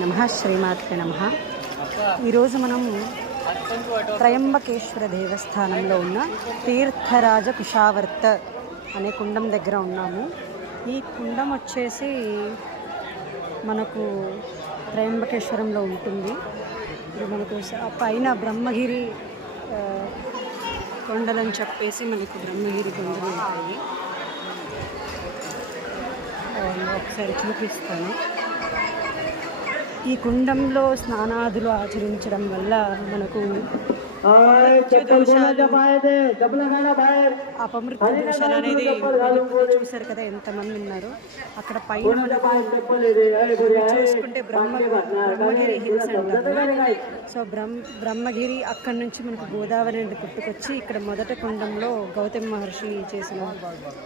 నమః శ్రీమాత్రే నమః. ఈరోజు మనం త్రయంబకేశ్వర దేవస్థానంలో ఉన్న తీర్థరాజ కుషావర్త అనే కుండం దగ్గర ఉన్నాము. ఈ కుండం వచ్చేసి మనకు త్రయంబకేశ్వరంలో ఉంటుంది. ఇది మనకు పైన బ్రహ్మగిరి కొండలని చెప్పేసి మనకు బ్రహ్మగిరి కొండలు ఉంటాయి. ఒకసారి చూపిస్తాను. ఈ కుండంలో స్నానాదులు ఆచరించడం వల్ల మనకు అపమృత్యు దోషాలు అనేది చూసారు కదా ఎంతమంది ఉన్నారు అక్కడ పైన. మనకు చూసుకుంటే బ్రహ్మగిరి హిల్స్ అంటారు. సో బ్రహ్మగిరి అక్కడి నుంచి మనకు గోదావరి అనేది పుట్టుకొచ్చి ఇక్కడ మొదట కుండంలో గౌతమ మహర్షి చేసిన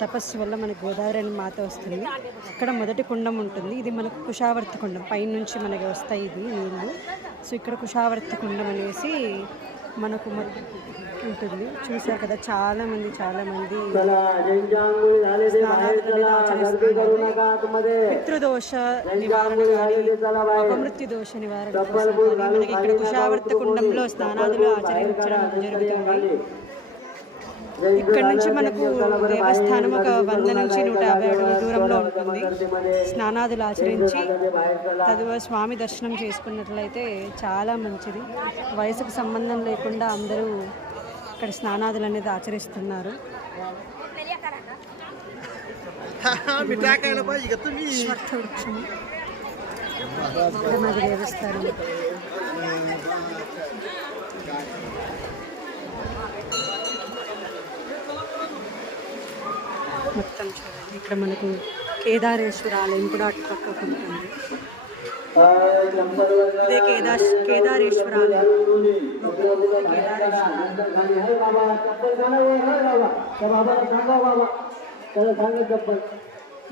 తపస్సు వల్ల మనకు గోదావరి అని మాత వస్తుంది. ఇక్కడ మొదటి కుండం ఉంటుంది. ఇది మనకు కుషావర్త కుండం, పైనుంచి మనకి వస్తాయి ఇది నీళ్ళు. సో ఇక్కడ కుషావర్త కుండం అనేసి మనకు ఉంటుంది. చూసారు కదా చాలామంది పితృదోష నివారణ కానీ అపమృత్యు దోష నివారణ మనకి ఇక్కడ కుషావర్త కుండంలో స్నానాదులు ఆచరించడం జరుగుతుంది. ఇక్కడ నుంచి మనకు దేవస్థానం ఒక 100 నుంచి 150 అడుగుల దూరంలో ఉంటుంది. స్నానాదులు ఆచరించి తదుపరి స్వామి దర్శనం చేసుకున్నట్లయితే చాలా మంచిది. వయసుకు సంబంధం లేకుండా అందరూ ఇక్కడ స్నానాదులు అనేది ఆచరిస్తున్నారు. దేవస్థానం మొత్తం చూడండి. ఇక్కడ మనకు కేదారేశ్వర ఆలయం కూడా అటుపక్కకు ఉంటుంది. ఇదే కేదారేశ్వర ఆలయం.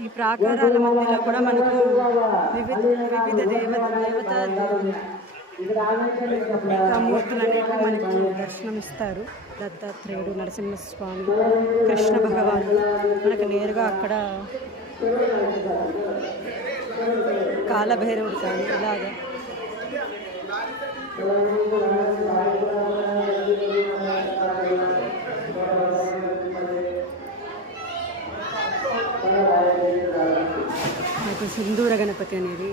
ఈ ప్రాకారాల మధ్యలో కూడా మనకు వివిధ మూర్తులు అనేవి మనకు దర్శనమిస్తారు. దత్తాత్రేయుడు, నరసింహస్వామి, కృష్ణ భగవాను మనకు నేరుగా అక్కడ కాలభైరవుడు కానీ ఇలాగా మనకు సింధూర గణపతి అనేది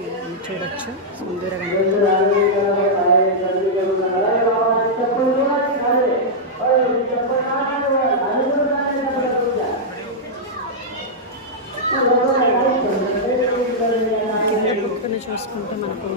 చూడొచ్చు. సింధూర గణపతి కింద భక్తులు చూసుకుంటే మనకు